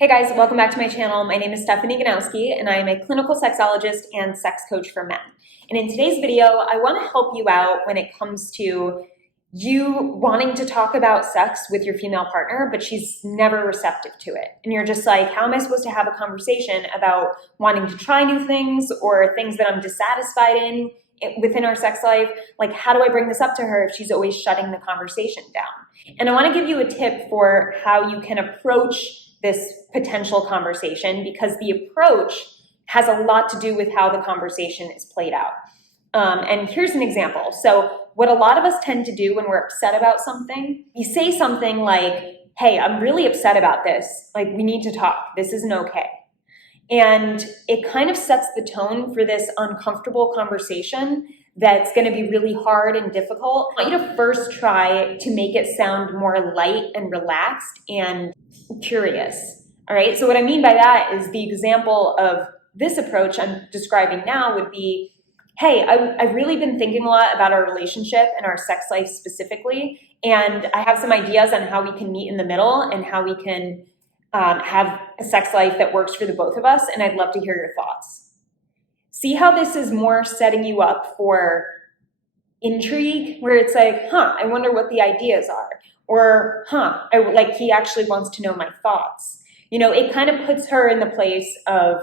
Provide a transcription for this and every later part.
Hey guys, welcome back to my channel. My name is Stephanie Ganowski and I am a clinical sexologist and sex coach for men. And in today's video, I want to help you out when it comes to you wanting to talk about sex with your female partner, but she's never receptive to it. And you're just like, how am I supposed to have a conversation about wanting to try new things or things that I'm dissatisfied in within our sex life? Like, how do I bring this up to her if she's always shutting the conversation down? And I want to give you a tip for how you can approach this potential conversation, because the approach has a lot to do with how the conversation is played out. And here's an example. So what a lot of us tend to do when we're upset about something, you say something like, hey, I'm really upset about this. Like, we need to talk. This isn't okay. And it kind of sets the tone for this uncomfortable conversation that's going to be really hard and difficult. I want you to first try to make it sound more light and relaxed and curious. All right. So what I mean by that is the example of this approach I'm describing now would be, hey, I've really been thinking a lot about our relationship and our sex life specifically. And I have some ideas on how we can meet in the middle and how we can have a sex life that works for the both of us. And I'd love to hear your thoughts. See how this is more setting you up for intrigue, where it's like, I wonder what the ideas are. Or, he actually wants to know my thoughts. You know, it kind of puts her in the place of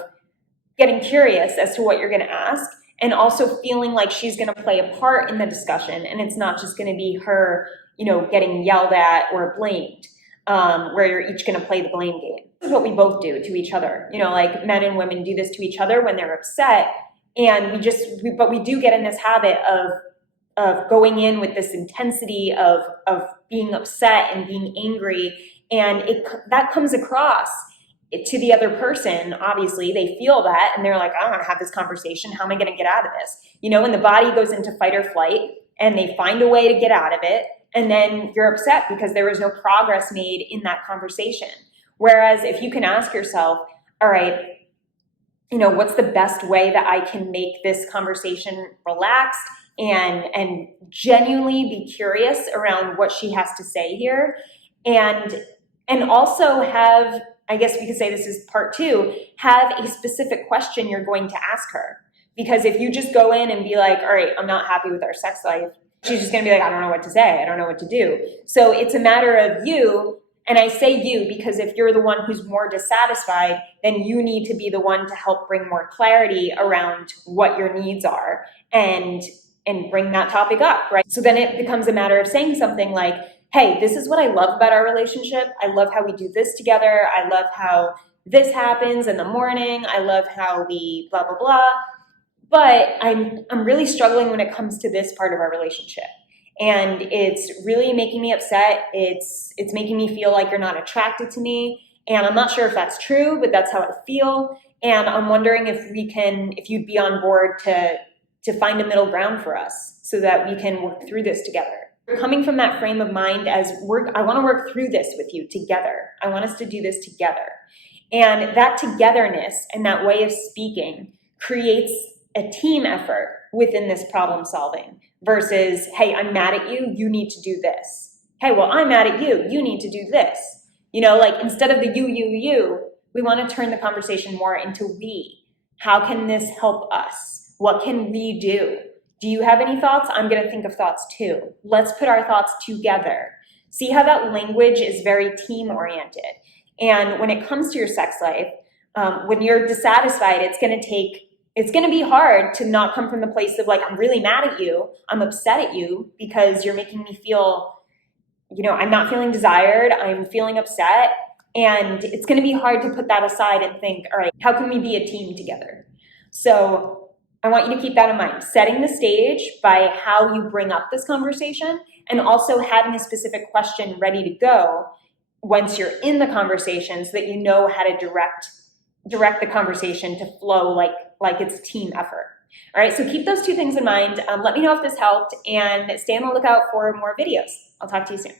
getting curious as to what you're going to ask, and also feeling like she's going to play a part in the discussion. And it's not just going to be her, getting yelled at or blamed, where you're each going to play the blame game. This is what we both do to each other. Like men and women do this to each other when they're upset. And we do get in this habit of going in with this intensity of being upset and being angry, and that comes across to the other person. Obviously, they feel that, and they're like, I don't want to have this conversation. How am I going to get out of this? And the body goes into fight or flight, and they find a way to get out of it, and then you're upset because there was no progress made in that conversation. Whereas if you can ask yourself, all right, what's the best way that I can make this conversation relaxed and genuinely be curious around what she has to say here, and also have, I guess we could say this is part two, have a specific question you're going to ask her. Because if you just go in and be like, all right, I'm not happy with our sex life, she's just going to be like, I don't know what to say. I don't know what to do. So it's a matter of you. And I say you because if you're the one who's more dissatisfied, then you need to be the one to help bring more clarity around what your needs are and bring that topic up, right? So then it becomes a matter of saying something like, hey, this is what I love about our relationship. I love how we do this together. I love how this happens in the morning. I love how we blah, blah, blah. But I'm really struggling when it comes to this part of our relationship. And it's really making me upset. It's making me feel like you're not attracted to me. And I'm not sure if that's true, but that's how I feel. And I'm wondering if you'd be on board to find a middle ground for us so that we can work through this together. Coming from that frame of mind as I want to work through this with you together. I want us to do this together. And that togetherness and that way of speaking creates a team effort within this problem solving versus, hey, I'm mad at you, you need to do this. Hey, well, I'm mad at you, you need to do this. Instead of the you, we want to turn the conversation more into we. How can this help us? What can we do? Do you have any thoughts? I'm going to think of thoughts too. Let's put our thoughts together. See how that language is very team oriented. And when it comes to your sex life, when you're dissatisfied, it's going to be hard to not come from the place of like, I'm really mad at you. I'm upset at you because you're making me feel, I'm not feeling desired. I'm feeling upset. And it's going to be hard to put that aside and think, all right, how can we be a team together? So I want you to keep that in mind, setting the stage by how you bring up this conversation, and also having a specific question ready to go once you're in the conversation so that you know how to direct the conversation to flow like it's a team effort. All right, so keep those two things in mind. Let me know if this helped, and stay on the lookout for more videos. I'll talk to you soon.